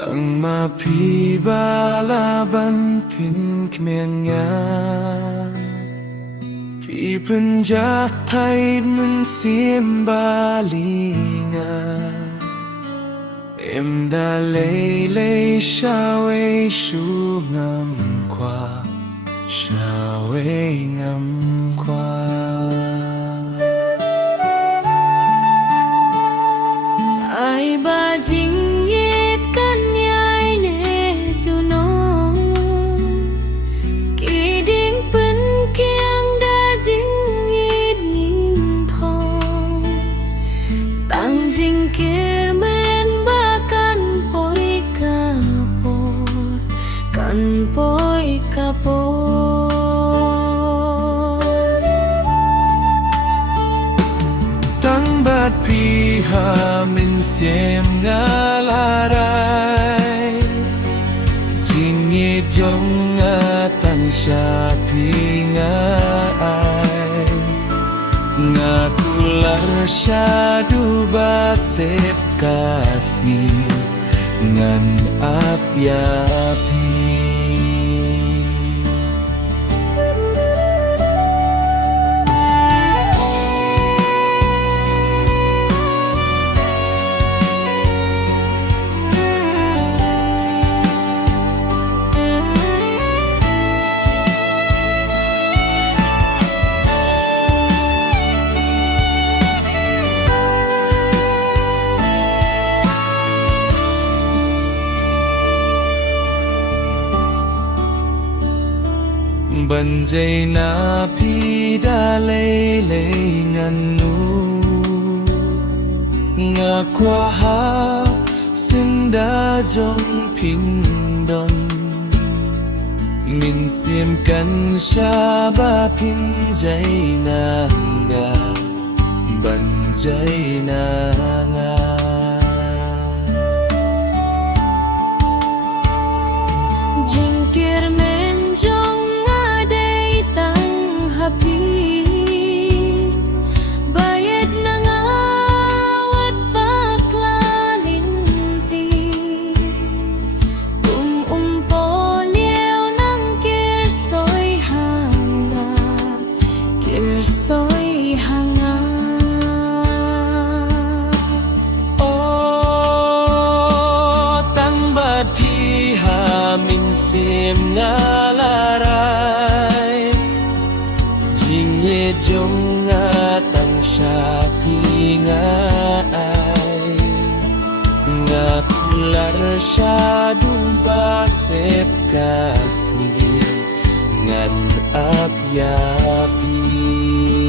ตั้งมาพี่บาลาบันพินเขมียงงาพี่พันจาไทยมันเสียมบาลีงาเอ็มดาเลชาเวชูงามกว่าชาเวงามกว่าai ba jing yết kan nhai nè chu no kỳ đinh pin kiang da jing yết nim thong tang jing kir men ba kan poi ka porตั้งบาดพี่หามินเสียมงาลาไรจิงเงจงงาตั้งชาพี่งาไองากุลาชาดูบาเซบกาสนีงันอับยาพี่บันใจนาพี่ดาเลงันนูงากว่าหาสินดาจงพิงดอนมินเสียมกันชาบาพินใจนางาบันใจนางาjing kir men jong happy bayad na ngawat baklalinti umpo liaw ng kirsoy hanga oh tang badพี่หามินเสียมงาลาไรจงงาตั้งชาพี่งาไองาคุลาชาดูบาเซบกาสนีงันอับยาพี่